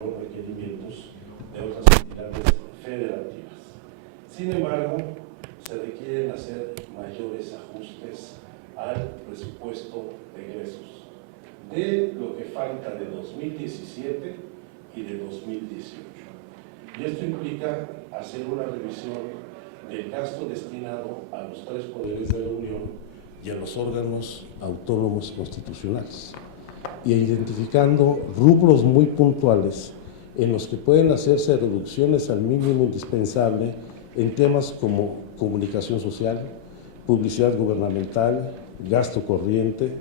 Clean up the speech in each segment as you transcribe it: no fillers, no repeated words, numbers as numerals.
los requerimientos de otras entidades federativas. Sin embargo, se requieren hacer mayores ajustes al presupuesto de egresos de lo que falta de 2017 y de 2018. Y esto implica hacer una revisión del gasto destinado a los tres poderes de la Unión y a los órganos autónomos constitucionales, y identificando rubros muy puntuales en los que pueden hacerse reducciones al mínimo indispensable en temas como comunicación social, publicidad gubernamental, gasto corriente,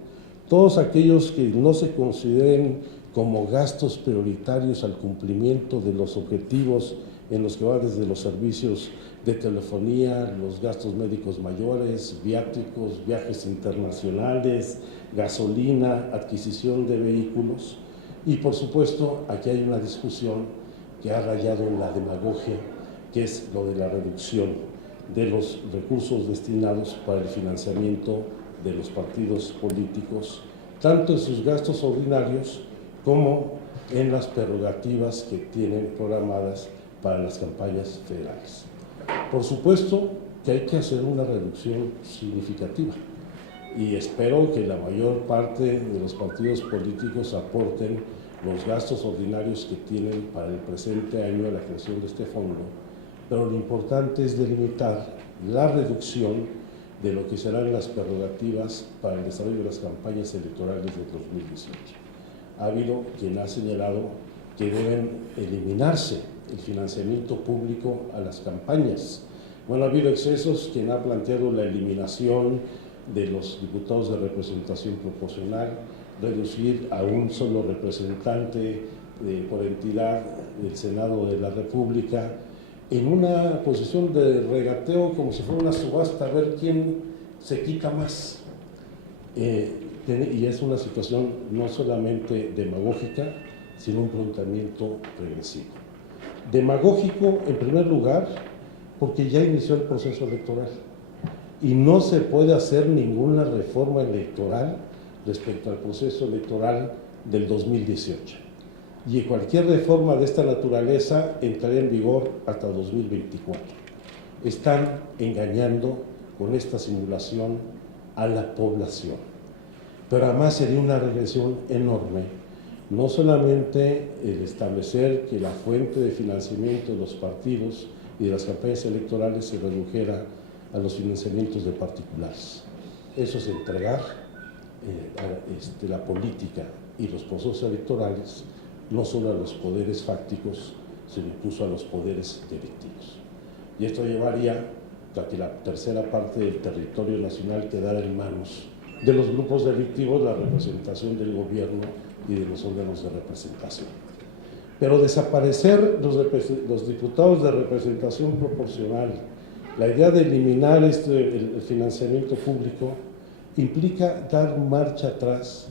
todos aquellos que no se consideren como gastos prioritarios al cumplimiento de los objetivos en los que va desde los servicios de telefonía, los gastos médicos mayores, viáticos, viajes internacionales, gasolina, adquisición de vehículos. Y por supuesto, aquí hay una discusión que ha rayado en la demagogia, que es lo de la reducción de los recursos destinados para el financiamiento de los partidos políticos, tanto en sus gastos ordinarios como en las prerrogativas que tienen programadas para las campañas federales. Por supuesto que hay que hacer una reducción significativa y espero que la mayor parte de los partidos políticos aporten los gastos ordinarios que tienen para el presente año a la creación de este fondo, pero lo importante es delimitar la reducción de lo que serán las prerrogativas para el desarrollo de las campañas electorales de 2018. Ha habido quien ha señalado que deben eliminarse el financiamiento público a las campañas. Bueno, ha habido excesos, quien ha planteado la eliminación de los diputados de representación proporcional, reducir a un solo representante por entidad del Senado de la República, en una posición de regateo como si fuera una subasta, a ver quién se quita más. Y es una situación no solamente demagógica, sino un planteamiento regresivo. Demagógico, en primer lugar, porque ya inició el proceso electoral y no se puede hacer ninguna reforma electoral respecto al proceso electoral del 2018. Y cualquier reforma de esta naturaleza entraría en vigor hasta 2024. Están engañando con esta simulación a la población. Pero además sería una regresión enorme, no solamente el establecer que la fuente de financiamiento de los partidos y de las campañas electorales se redujera a los financiamientos de particulares. Eso es entregar la política y los procesos electorales no solo a los poderes fácticos, sino incluso a los poderes delictivos. Y esto llevaría a que la tercera parte del territorio nacional quedara en manos de los grupos delictivos, la representación del gobierno y de los órganos de representación. Pero desaparecer los diputados de representación proporcional, la idea de eliminar el financiamiento público, implica dar marcha atrás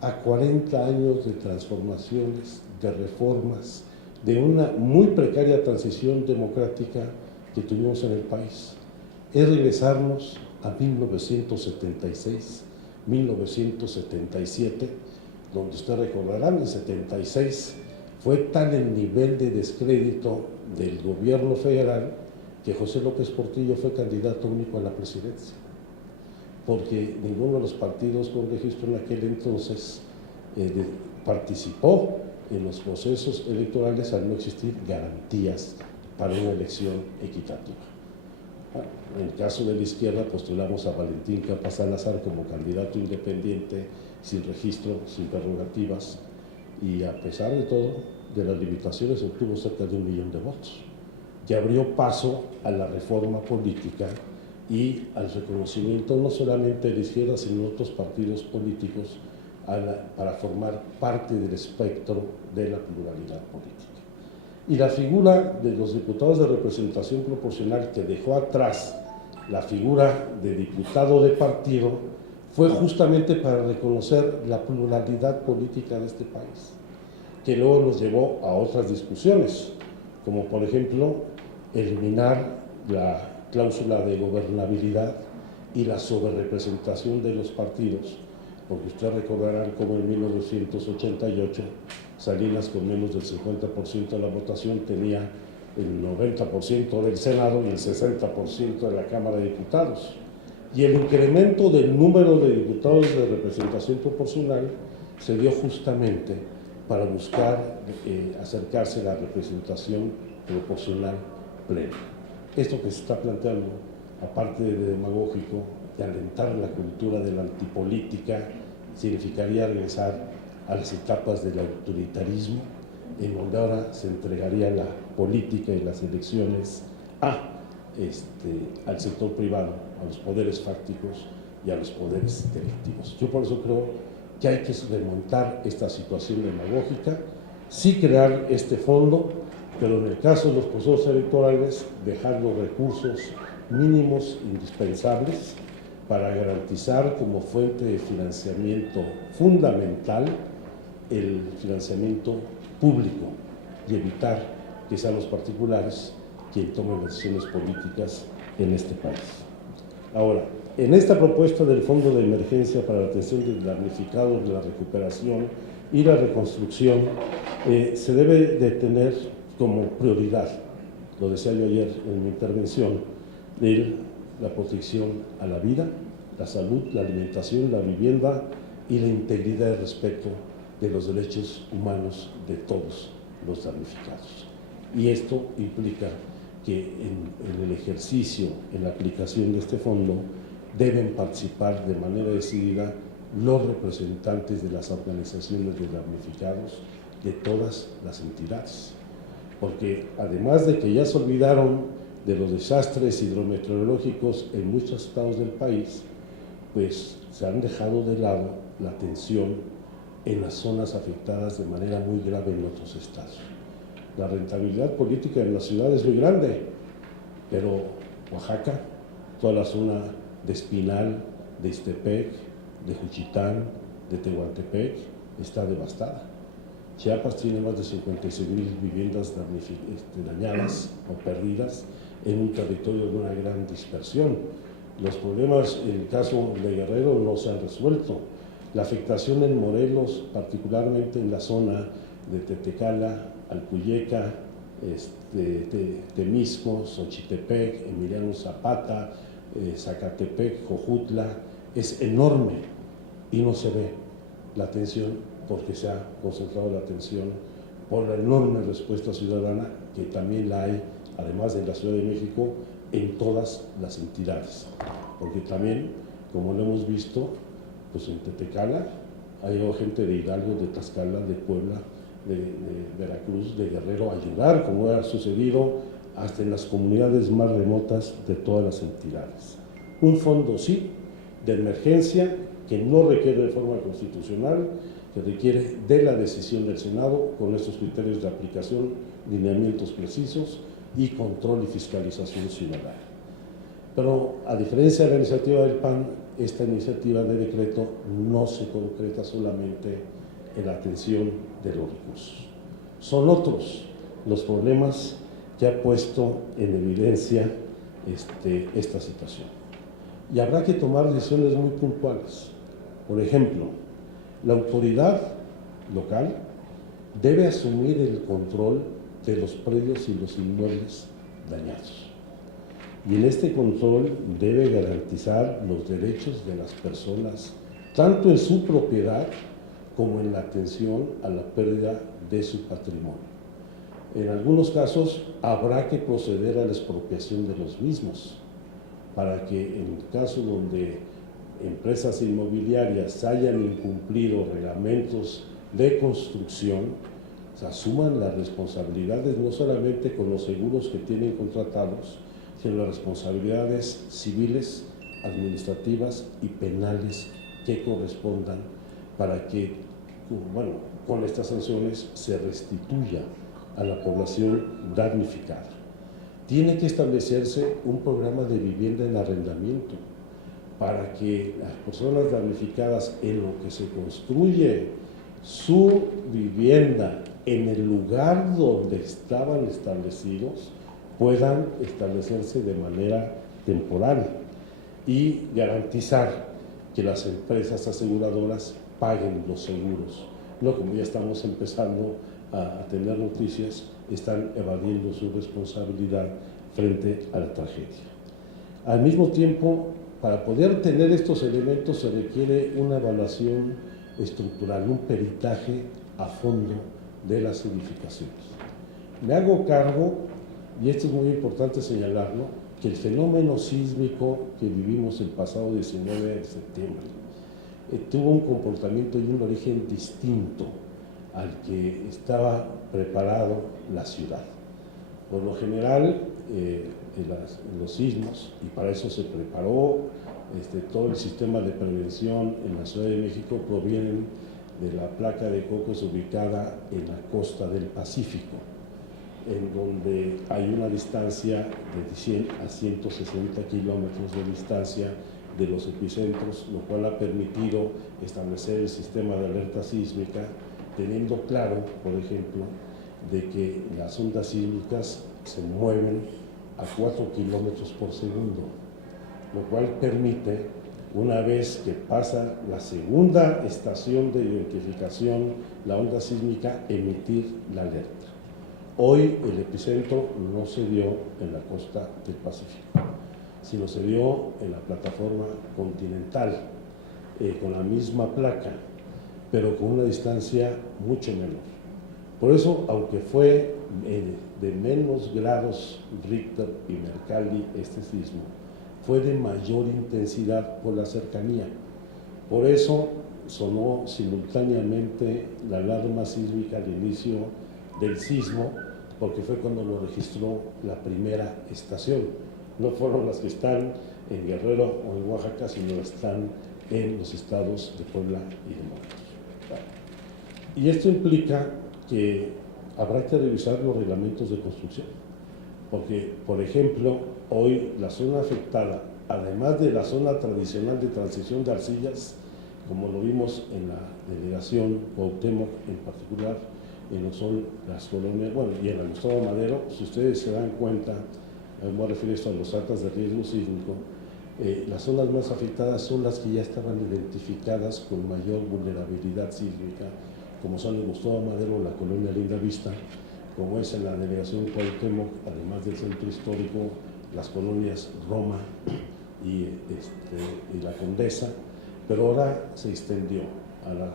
a 40 años de transformaciones, de reformas, de una muy precaria transición democrática que tuvimos en el país. Es regresarnos a 1976, 1977, donde usted recordará, en el 76 fue tal el nivel de descrédito del gobierno federal que José López Portillo fue candidato único a la presidencia, porque ninguno de los partidos con registro en aquel entonces participó en los procesos electorales al no existir garantías para una elección equitativa. En el caso de la izquierda postulamos a Valentín Capa Salazar como candidato independiente, sin registro, sin prerrogativas, y a pesar de todo, de las limitaciones, obtuvo cerca de 1 millón de votos, que abrió paso a la reforma política y al reconocimiento no solamente de la izquierda, sino de otros partidos políticos para formar parte del espectro de la pluralidad política. Y la figura de los diputados de representación proporcional, que dejó atrás la figura de diputado de partido, fue justamente para reconocer la pluralidad política de este país, que luego nos llevó a otras discusiones, como por ejemplo eliminar la cláusula de gobernabilidad y la sobrerepresentación de los partidos, porque ustedes recordarán cómo en 1988 Salinas, con menos del 50% de la votación, tenía el 90% del Senado y el 60% de la Cámara de Diputados. Y el incremento del número de diputados de representación proporcional se dio justamente para buscar acercarse a la representación proporcional plena. Esto que se está planteando, aparte de demagógico, de alentar la cultura de la antipolítica, significaría regresar a las etapas del autoritarismo, en donde ahora se entregaría la política y las elecciones al sector privado, a los poderes fácticos y a los poderes delictivos. Yo por eso creo que hay que remontar esta situación demagógica, sí crear este fondo, pero en el caso de los procesos electorales, dejar los recursos mínimos indispensables para garantizar como fuente de financiamiento fundamental el financiamiento público y evitar que sean los particulares quienes tomen decisiones políticas en este país. Ahora, en esta propuesta del Fondo de Emergencia para la Atención de Damnificados, de la Recuperación y la Reconstrucción, se debe de tener como prioridad, lo decía yo ayer en mi intervención, la protección a la vida, la salud, la alimentación, la vivienda y la integridad y respeto de los derechos humanos de todos los damnificados. Y esto implica que en el ejercicio, en la aplicación de este fondo, deben participar de manera decidida los representantes de las organizaciones de damnificados de todas las entidades. Porque además de que ya se olvidaron de los desastres hidrometeorológicos en muchos estados del país, pues se han dejado de lado la atención en las zonas afectadas de manera muy grave en otros estados. La rentabilidad política en la ciudad es muy grande, pero Oaxaca, toda la zona de Espinal, de Ixtepec, de Juchitán, de Tehuantepec, está devastada. Chiapas tiene más de 56,000 viviendas dañadas o perdidas en un territorio de una gran dispersión. Los problemas, en el caso de Guerrero, no se han resuelto. La afectación en Morelos, particularmente en la zona de Tetecala, Alpuyeca, Temisco, Xochitepec, Emiliano Zapata, Zacatepec, Jojutla, es enorme y no se ve la atención porque se ha concentrado la atención por la enorme respuesta ciudadana que también la hay, además de la Ciudad de México, en todas las entidades. Porque también, como lo hemos visto, pues en Tetecala ha llegado gente de Hidalgo, de Tlaxcala, de Puebla, de Veracruz, de Guerrero a ayudar, como ha sucedido hasta en las comunidades más remotas de todas las entidades. Un fondo, sí, de emergencia que no requiere de forma constitucional, que requiere de la decisión del Senado con estos criterios de aplicación, lineamientos precisos y control y fiscalización ciudadana. Pero a diferencia de la iniciativa del PAN, esta iniciativa de decreto no se concreta solamente en la atención de los recursos. Son otros los problemas que ha puesto en evidencia esta situación. Y habrá que tomar decisiones muy puntuales. Por ejemplo, la autoridad local debe asumir el control de los predios y los inmuebles dañados. Y en este control debe garantizar los derechos de las personas, tanto en su propiedad como en la atención a la pérdida de su patrimonio. En algunos casos habrá que proceder a la expropiación de los mismos, para que en el caso donde empresas inmobiliarias hayan incumplido reglamentos de construcción, se asuman las responsabilidades no solamente con los seguros que tienen contratados, sino las responsabilidades civiles, administrativas y penales que correspondan para que, bueno, con estas sanciones se restituya a la población damnificada. Tiene que establecerse un programa de vivienda en arrendamiento para que las personas damnificadas, en lo que se construye su vivienda en el lugar donde estaban establecidos, puedan establecerse de manera temporal y garantizar que las empresas aseguradoras paguen los seguros no como ya estamos empezando a tener noticias, están evadiendo su responsabilidad frente a la tragedia. Al mismo tiempo, para poder tener estos elementos se requiere una evaluación estructural, un peritaje a fondo de las edificaciones. Me hago cargo, y esto es muy importante señalarlo, que el fenómeno sísmico que vivimos el pasado 19 de septiembre tuvo un comportamiento y un origen distinto al que estaba preparado la ciudad. Por lo general, los sismos, y para eso se preparó todo el sistema de prevención en la Ciudad de México, provienen de la placa de Cocos ubicada en la costa del Pacífico, en donde hay una distancia de 100 a 160 kilómetros de distancia de los epicentros, lo cual ha permitido establecer el sistema de alerta sísmica, teniendo claro, por ejemplo, de que las ondas sísmicas se mueven a 4 kilómetros por segundo, lo cual permite, una vez que pasa la segunda estación de identificación, la onda sísmica, emitir la alerta. Hoy el epicentro no se dio en la costa del Pacífico, sino se dio en la plataforma continental, con la misma placa, pero con una distancia mucho menor. Por eso, aunque fue de menos grados Richter y Mercalli este sismo, fue de mayor intensidad por la cercanía. Por eso sonó simultáneamente la alarma sísmica al inicio del sismo, porque fue cuando lo registró la primera estación. No fueron las que están en Guerrero o en Oaxaca, sino están en los estados de Puebla y de Morelos. Y esto implica que habrá que revisar los reglamentos de construcción, porque, por ejemplo, hoy la zona afectada, además de la zona tradicional de transición de arcillas, como lo vimos en la delegación Cuauhtémoc en particular, en lo son las colonias, bueno, y en el Gustavo Madero, si ustedes se dan cuenta, me voy a referir esto a los actas de riesgo sísmico, las zonas más afectadas son las que ya estaban identificadas con mayor vulnerabilidad sísmica, como son el Gustavo Madero, la colonia Linda Vista, como es en la delegación Cuauhtémoc, además del centro histórico, las colonias Roma y la Condesa, pero ahora se extendió a la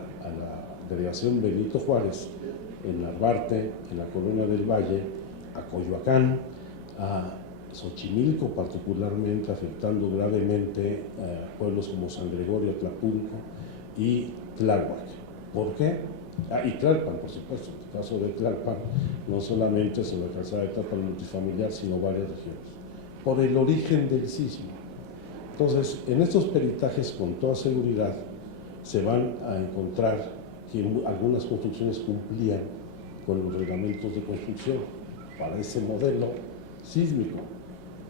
delegación Benito Juárez, en Narvarte, en la colonia del Valle, a Coyoacán, a Xochimilco particularmente, afectando gravemente a pueblos como San Gregorio, Tlapulco y Tláhuac. ¿Por qué? Y Tlalpan, por supuesto. En el caso de Tlalpan, no solamente se le alcanzaba la etapa multifamiliar, sino varias regiones, por el origen del sismo. Entonces, en estos peritajes, con toda seguridad, se van a encontrar que algunas construcciones cumplían con los reglamentos de construcción para ese modelo sísmico.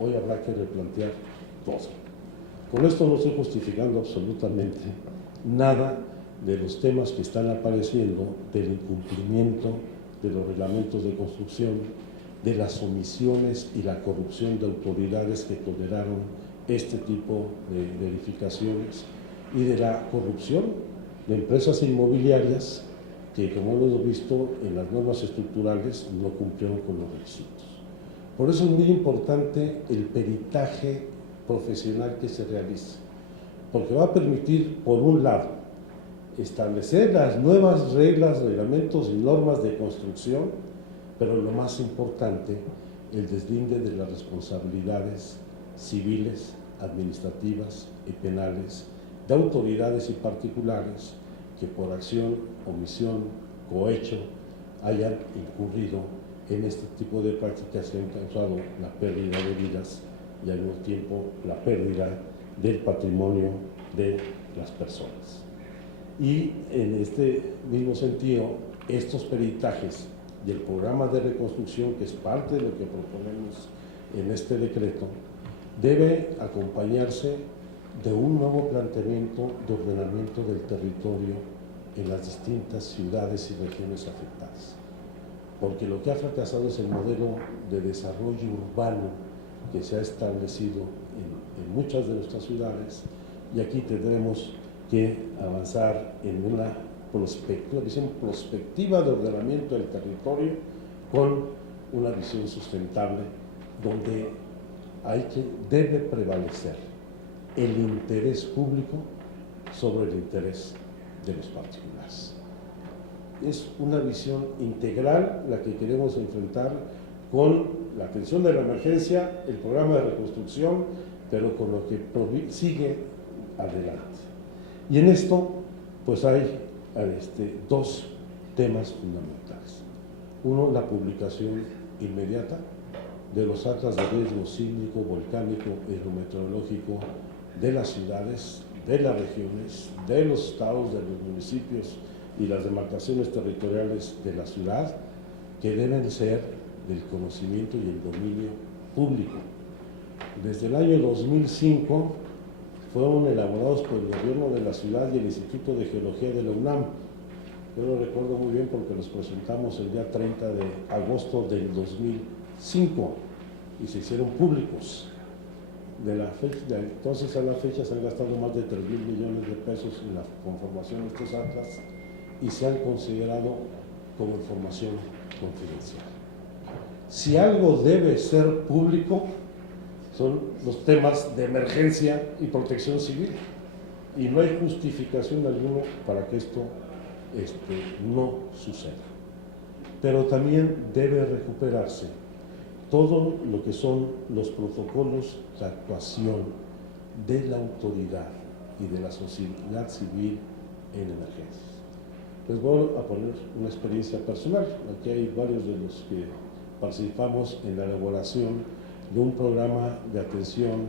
Hoy habrá que replantear todo. Con esto no estoy justificando absolutamente nada de los temas que están apareciendo del incumplimiento de los reglamentos de construcción, de las omisiones y la corrupción de autoridades que toleraron este tipo de edificaciones y de la corrupción de empresas inmobiliarias que, como lo hemos visto en las normas estructurales, no cumplieron con los requisitos. Por eso es muy importante el peritaje profesional que se realice, porque va a permitir, por un lado, establecer las nuevas reglas, reglamentos y normas de construcción, pero lo más importante, el deslinde de las responsabilidades civiles, administrativas y penales de autoridades y particulares que por acción, omisión, cohecho hayan incurrido en este tipo de prácticas que han causado la pérdida de vidas y al mismo tiempo la pérdida del patrimonio de las personas. Y en este mismo sentido, estos peritajes y el programa de reconstrucción, que es parte de lo que proponemos en este decreto, debe acompañarse de un nuevo planteamiento de ordenamiento del territorio en las distintas ciudades y regiones afectadas. Porque lo que ha fracasado es el modelo de desarrollo urbano que se ha establecido en muchas de nuestras ciudades, y aquí tendremos que avanzar en una visión prospectiva de ordenamiento del territorio con una visión sustentable donde debe prevalecer el interés público sobre el interés de los particulares. Es una visión integral la que queremos enfrentar con la atención de la emergencia, el programa de reconstrucción, pero con lo que sigue adelante. Y en esto, pues hay dos temas fundamentales. Uno, la publicación inmediata de los actas de riesgo sísmico, volcánico, hidrometeorológico de las ciudades, de las regiones, de los estados, de los municipios y las demarcaciones territoriales de la ciudad, que deben ser del conocimiento y el dominio público. Desde el año 2005 fueron elaborados por el gobierno de la ciudad y el Instituto de Geología de la UNAM. Yo lo recuerdo muy bien porque los presentamos el día 30 de agosto del 2005 y se hicieron públicos. De entonces a la fecha se han gastado más de 3,000 millones de pesos en la conformación de estos actas y se han considerado como información confidencial. Si algo debe ser público, son los temas de emergencia y protección civil, y no hay justificación alguna para que esto no suceda. Pero también debe recuperarse todo lo que son los protocolos de actuación de la autoridad y de la sociedad civil en emergencias. Les voy a poner una experiencia personal. Aquí hay varios de los que participamos en la elaboración de un programa de atención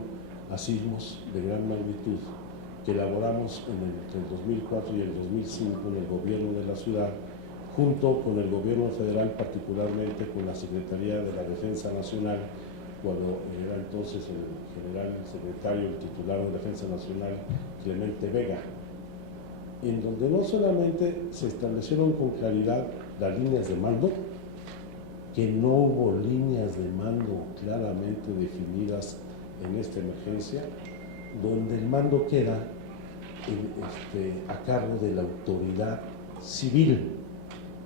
a sismos de gran magnitud que elaboramos entre el 2004 y el 2005 en el gobierno de la ciudad, junto con el gobierno federal, particularmente con la Secretaría de la Defensa Nacional, cuando era entonces el general secretario, el titular de Defensa Nacional, Clemente Vega, en donde no solamente se establecieron con claridad las líneas de mando, que no hubo líneas de mando claramente definidas en esta emergencia, donde el mando queda a cargo de la autoridad civil.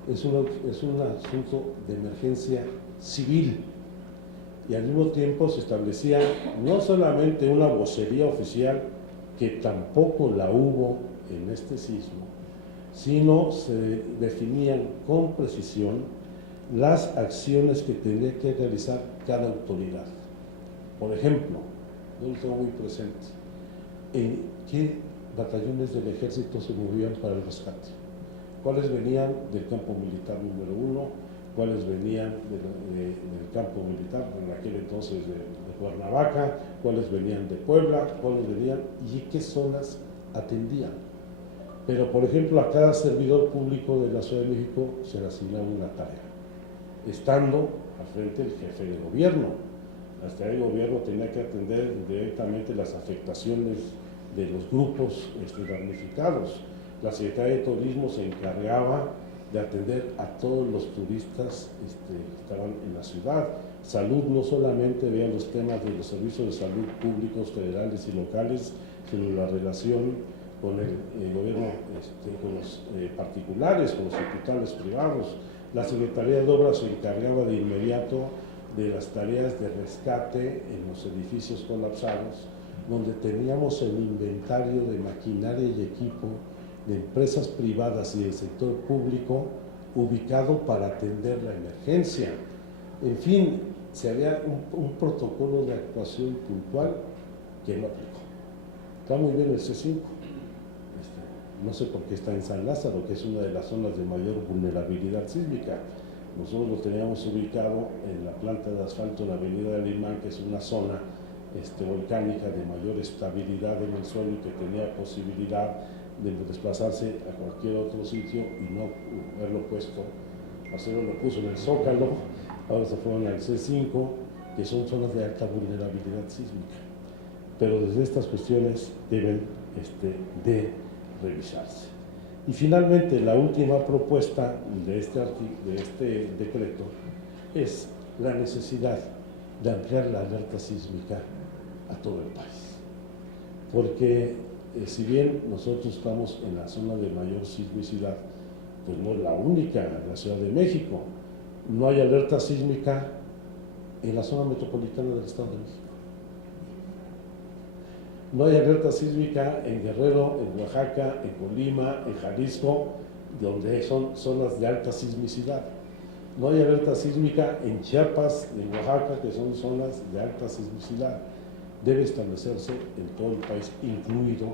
Es un asunto de emergencia civil, y al mismo tiempo se establecía no solamente una vocería oficial, que tampoco la hubo en este sismo, sino se definían con precisión las acciones que tenía que realizar cada autoridad. Por ejemplo, yo lo tengo muy presente, ¿en qué batallones del ejército se movían para el rescate? ¿Cuáles venían del campo militar número 1? ¿Cuáles venían del campo militar, en aquel entonces de Cuernavaca? ¿Cuáles venían de Puebla? ¿Cuáles venían y qué zonas atendían? Pero, por ejemplo, a cada servidor público de la Ciudad de México se le asignaba una tarea, estando al frente el jefe de gobierno. La Secretaría de Gobierno tenía que atender directamente las afectaciones de los grupos damnificados. La Secretaría de Turismo se encargaba de atender a todos los turistas que estaban en la ciudad. Salud no solamente veía los temas de los servicios de salud públicos, federales y locales, sino la relación con el gobierno, con los particulares, con los hospitales privados. La Secretaría de Obras se encargaba de inmediato de las tareas de rescate en los edificios colapsados, donde teníamos el inventario de maquinaria y equipo de empresas privadas y del sector público ubicado para atender la emergencia. En fin, se había un protocolo de actuación puntual que no aplicó. Está muy bien el C5, no sé por qué está en San Lázaro, que es una de las zonas de mayor vulnerabilidad sísmica. Nosotros lo teníamos ubicado en la planta de asfalto de la avenida de Limán, que es una zona volcánica de mayor estabilidad en el suelo y que tenía posibilidad de desplazarse a cualquier otro sitio y no haberlo puesto. Marcelo lo puso en el Zócalo, ahora se fueron al C5, que son zonas de alta vulnerabilidad sísmica. Pero desde estas cuestiones deben de revisarse. Y finalmente, la última propuesta de este decreto es la necesidad de ampliar la alerta sísmica a todo el país. Porque si bien nosotros estamos en la zona de mayor sismicidad, pues no es la única en la Ciudad de México. No hay alerta sísmica en la zona metropolitana del Estado de México. No hay alerta sísmica en Guerrero, en Oaxaca, en Colima, en Jalisco, donde son zonas de alta sismicidad. No hay alerta sísmica en Chiapas, en Oaxaca, que son zonas de alta sismicidad. Debe establecerse en todo el país, incluido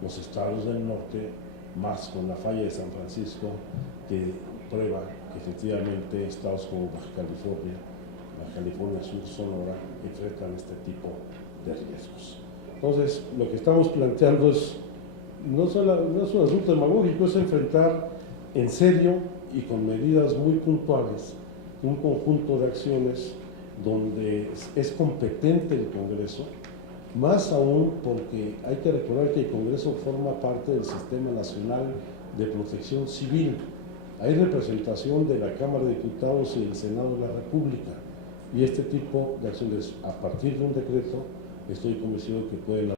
los estados del norte, más con la falla de San Francisco, que prueba que efectivamente estados como Baja California Sur, Sonora, enfrentan este tipo de riesgos. Entonces, lo que estamos planteando no es un asunto demagógico, es enfrentar en serio y con medidas muy puntuales un conjunto de acciones donde es competente el Congreso, más aún porque hay que recordar que el Congreso forma parte del Sistema Nacional de Protección Civil. Hay representación de la Cámara de Diputados y del Senado de la República, y este tipo de acciones, a partir de un decreto, estoy convencido que pueden